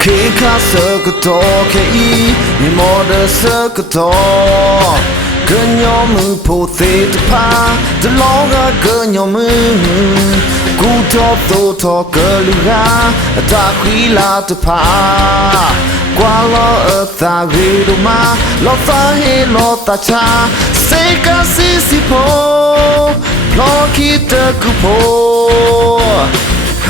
Khi khá sơ cơ to khe y mi mò đơ sơ cơ to cơ nhỏ mư phô thê tê pa tê lo ga cơ nhỏ mư cú thọ tô thọ cơ lưu ga ta khí la tê pa qua lo ở ta ghê đô ma lo ta he lo ta cha se ca si po lo khi tê cú po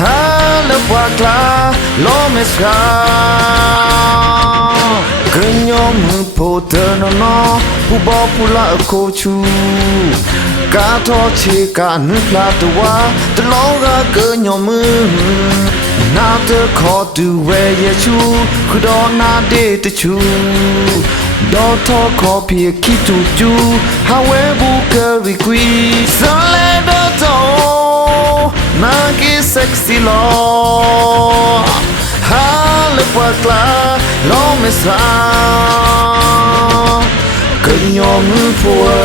ha le wakla lo mesra kenyo mu poterno no pu bo pula ko chu ka tho che ka nu pla twa de lo ga kenyo mu na te kho tu we ye chu khu do na de te chu do tho kho phi ki tu chu ha we bu ke ri qui so le do to Nagi sexy lo Hale wakla lo mesra Kenyo mu poe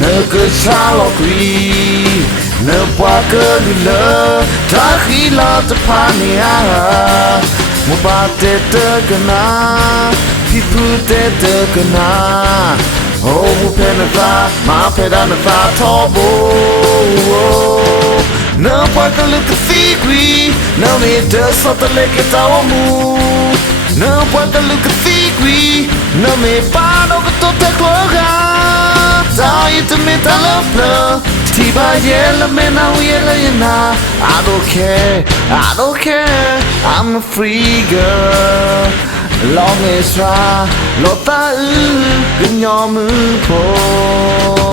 Ne ke cha lo kui Ne pwa ke lule Ta khila te pania Mo ba te kena Pipu te kena Oh, mu pe na ta Ma pe da na ta tobo No puoi che look figui No mi te sotto le che t'amo No puoi che look figui No mi paro che tu te cloga Dai te metta l'opla Ti bagliela me na uiela yena I don't care I'm a free girl Long is ra Lo ta Cái nhỏ mư po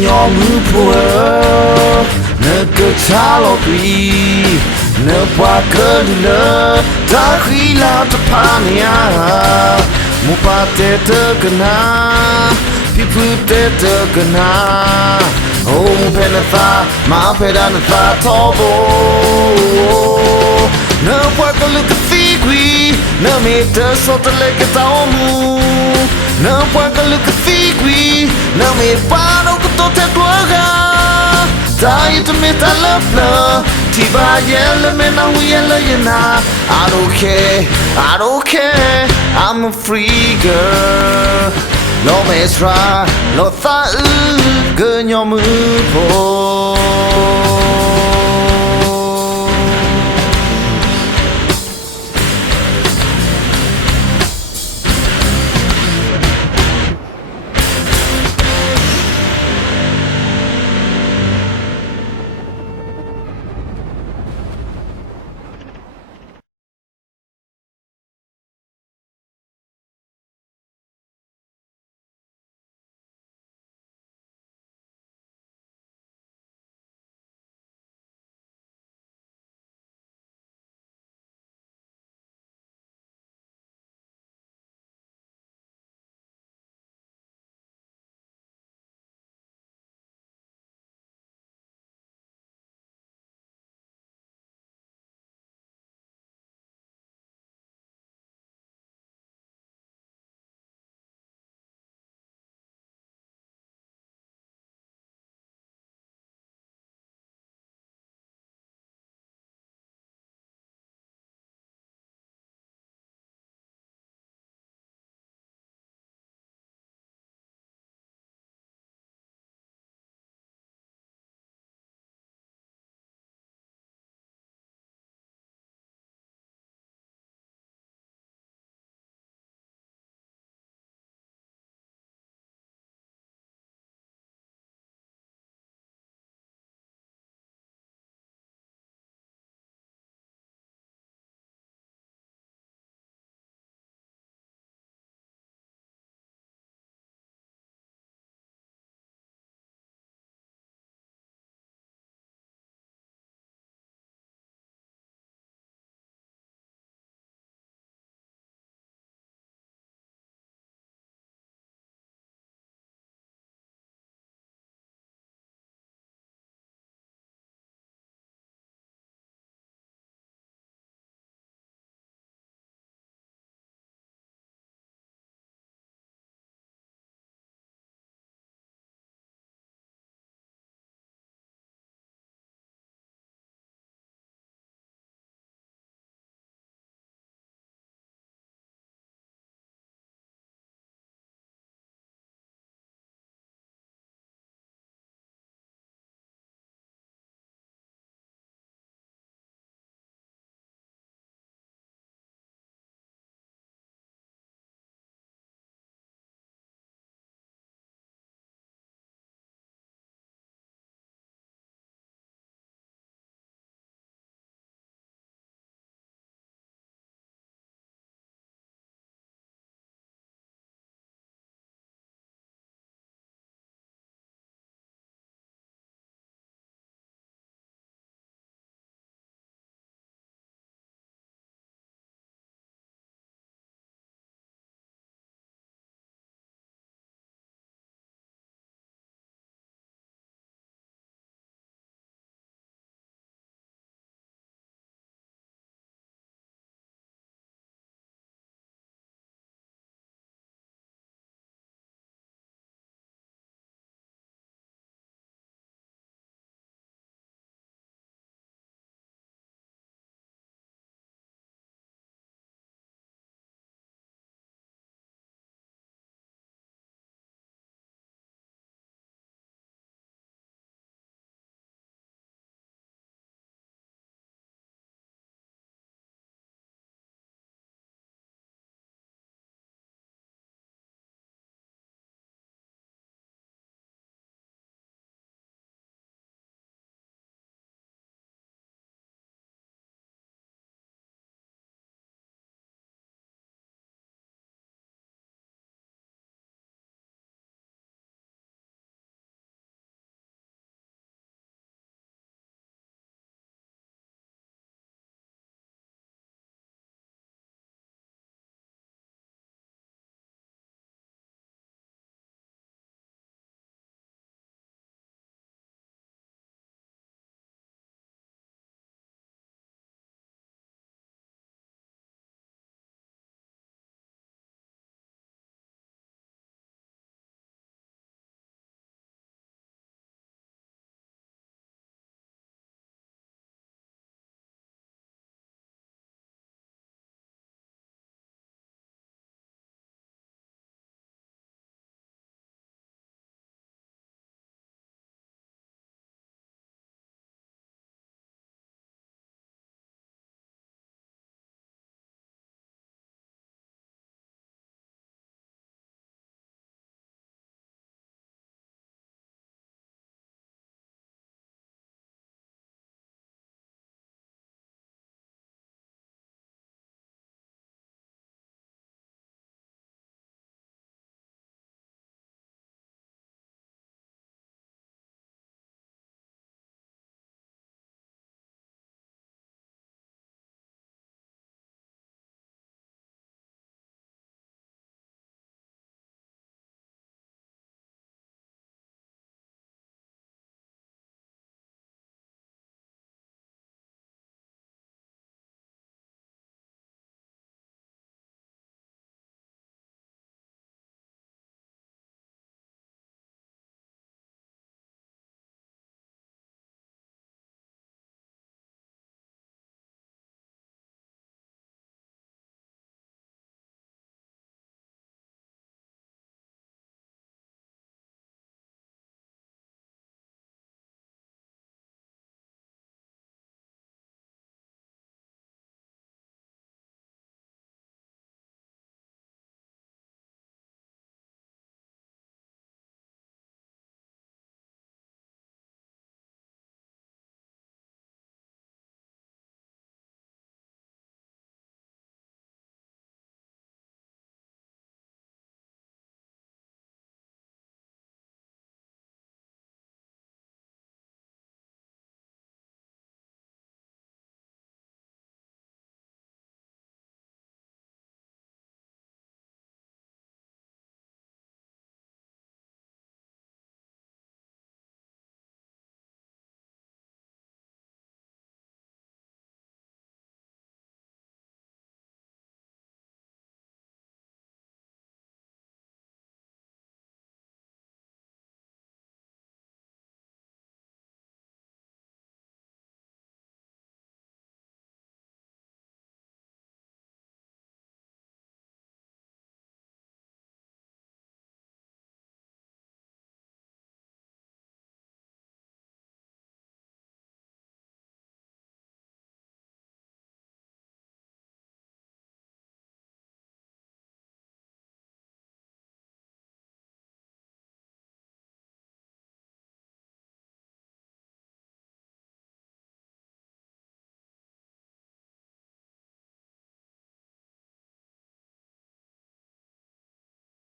Nhỏ mư poe Ne cơ cha lo tui Ne pwa cơ lule Ta khi la ta pa nia Mu pa te kena Pipu te kena Oh mu pe na tha Ma pe da na tha tobo Ne pwa cơ luka figui Ne me te sota le ke tau mu Ne pwa cơ luka figui Ne me pano ke to te kluaga Dai te me ta lopla Ti ba yele me na uyele yena I don't care I'm a free girl Lo mesra Lo tha Ke nhỏ mư po